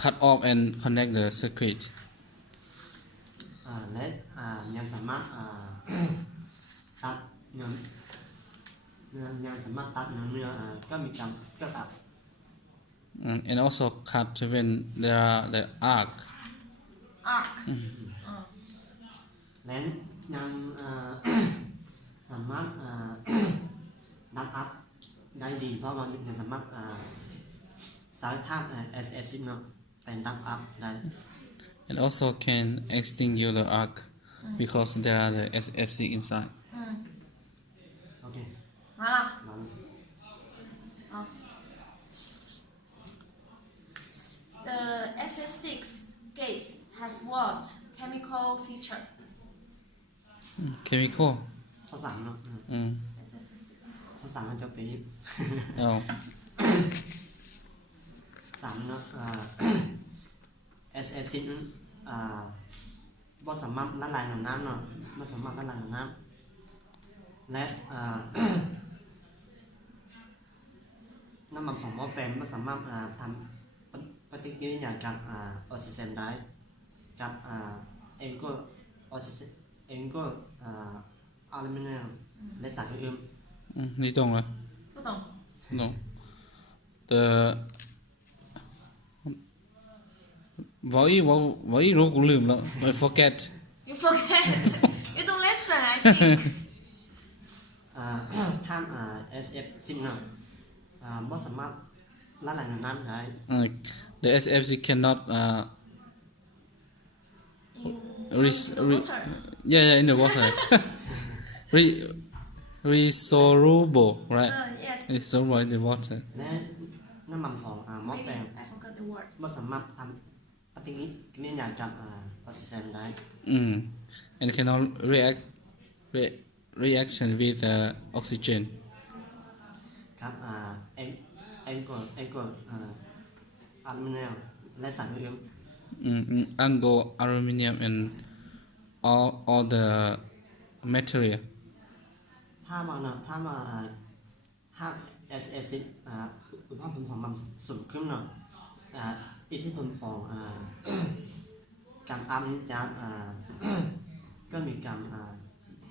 cut off and connect the circuit และยังสามารถตัดยังสามารถตัดเนื้อก็มีการก็ตัด and also cut when there are the arc และยังสามารถดับอัพได้ดีเพราะว่ายังสามารถสายท่า SS เนาะเป็นดับอัพได้ and also can extinguish the arc because there are the SFC inside โอเค มาละ The SF6 gas has what chemical feature chemical ข้อสามเนาะ SF6 ข้อสามมันจะเป็น oh สามเนาะSS นั้นบ่สามารถละลายน้ำเนาะบ่สามารถละลายน้ำและน้ำมันของหม้อแปลงบ่สามารถทำปฏิกิริยากับออกซิเจนได้กับเองก็ออกซิเจนเองก็อลูมิเนียมและสารอื่น นี่ตรงเหรอ 不懂 no the บอกอีรู้กูลืมแล้ว I forget you forget you don't listen I think ถ้าSF10 เนาะบ่สามารถละลายน้ำได้ the SFC cannot in water yeah in the water resoluble right yes resoluble in the water และน้ำมันของหม้อแปล maybe ง I forgot the word บ่สามารถทำปฏิกิริยากับออกซิเจนได้ and cannot reaction with oxygen ครับเองก็อลูมิเนียมและสารอื่น ango aluminum and all the material ถ้าSS อุณหภูมิของมันสูงขึ้นเนาะอิทธิพลของการอัพนี้จะก็มีการ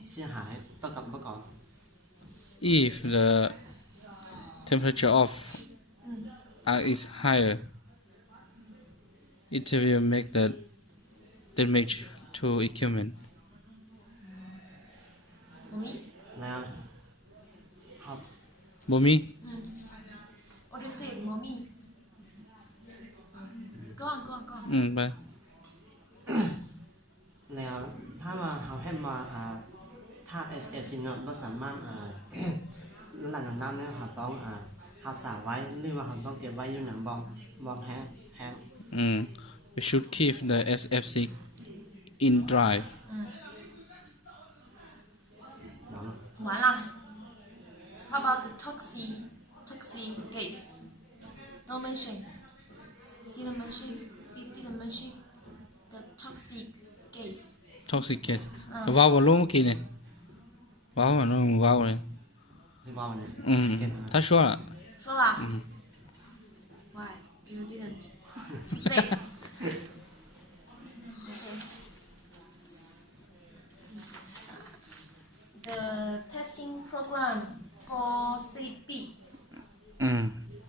เสียหายต่อกับเมื่อก่อน if the temperature of arc is higher it will make the damage to equipment 同意 แล้วครับ บ่มี what do you say mommy go on ไป แล้วถ้ามาเขาให้มาถ้า SS เนาะก็สามารถละลายน้ำเนี่ยเขาต้องรักษาไว้หรือว่าเขาต้องเก็บไว้อยู่หนังบองแห้ง we should keep the SFC in dry 完了 how about the toxic gas no mention didn't mention the toxic gas toxic gas ว้าวบ่รู้เมื่อกี้เนี่ยว้าวมันว้าวเลย ที่ว่าเนี่ย 他说了说了 why you didn't say okay the testing programs for CB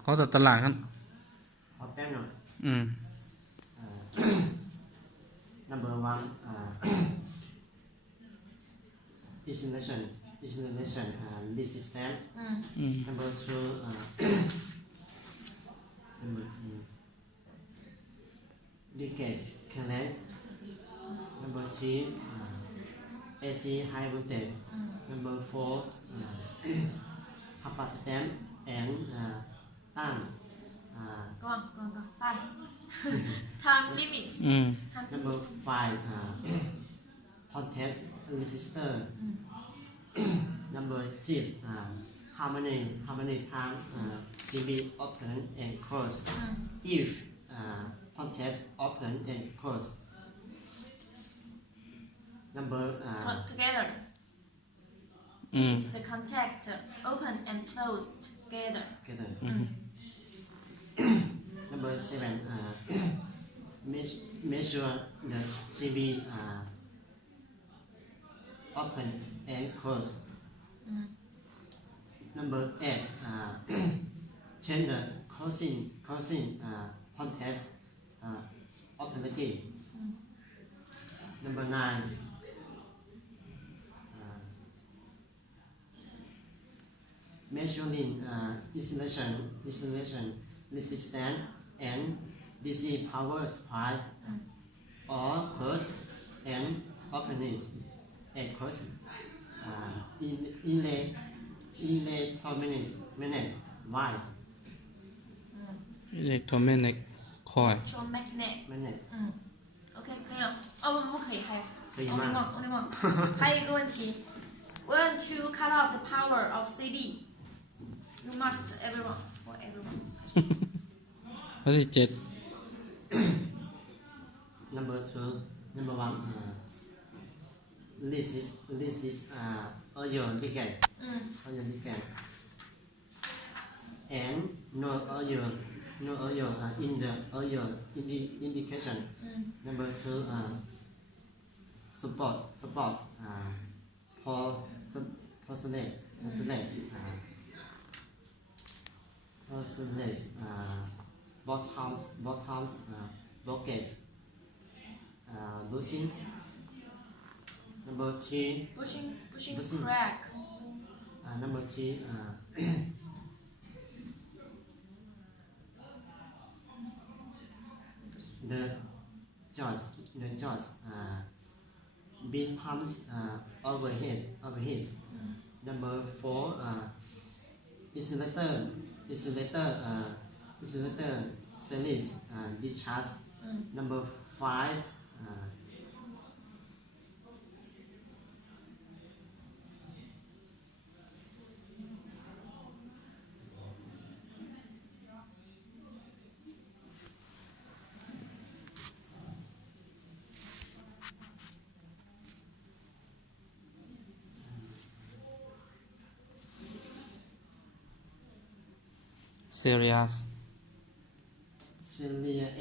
เขาตัดตลาดครับ ขอแป้งหน่อย number one isolation resistance number two leakage current number three AC high voltage number four capacitance and time go on 5 time limit time number five contact resistor number six how many times CB open and close if contact open and close number put together if the contact open and close together together Number 7, measure the CV open and close. Number 8, change the closing context alternative. Number 9, measuring insulation resistance and DC power supplies or close and openness and close electromagnetic wise electromagnetic coil electromagnet magnet ，OK，可以了。哦，不可以，还有。可以吗？ only one。还有一个问题，When to cut off the power of CB? You must everyone for everyone. ข้อที่เจ็ด Number 2, number 1, resist oil leakage. Oil leakage. And no oil in the oil indication. Number 2, support porcelain bottoms blockage bushing. Number 3, Pushing crack. number 3, the jaws becomes overhead. Number 4, insulator series discharge. Number 5, serious Celia A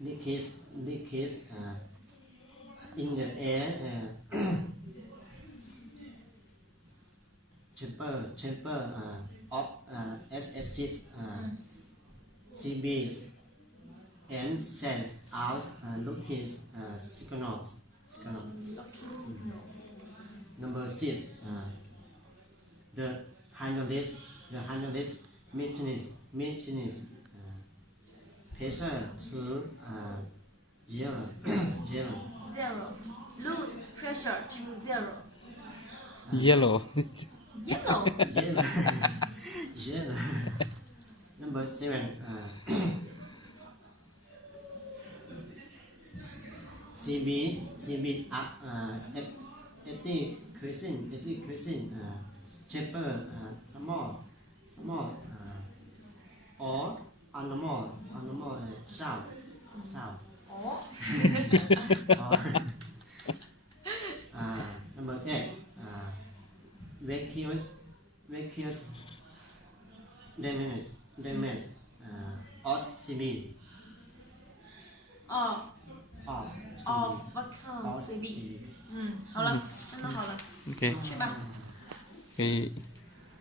leakage in the air. Chamber of SF6 CBs and sends out looking signals. Locking signal. Number 6, the handleless maintenance pressure to zero. 0. Lose pressure to 0. yellow Yellow. Zero. Number 7, CB up 80 crescent chamber small or normal sharp. Oh. Number 8, vacuous damage of CB. Off Of vacuum CB。好了，真的好了， OK 去吧。可以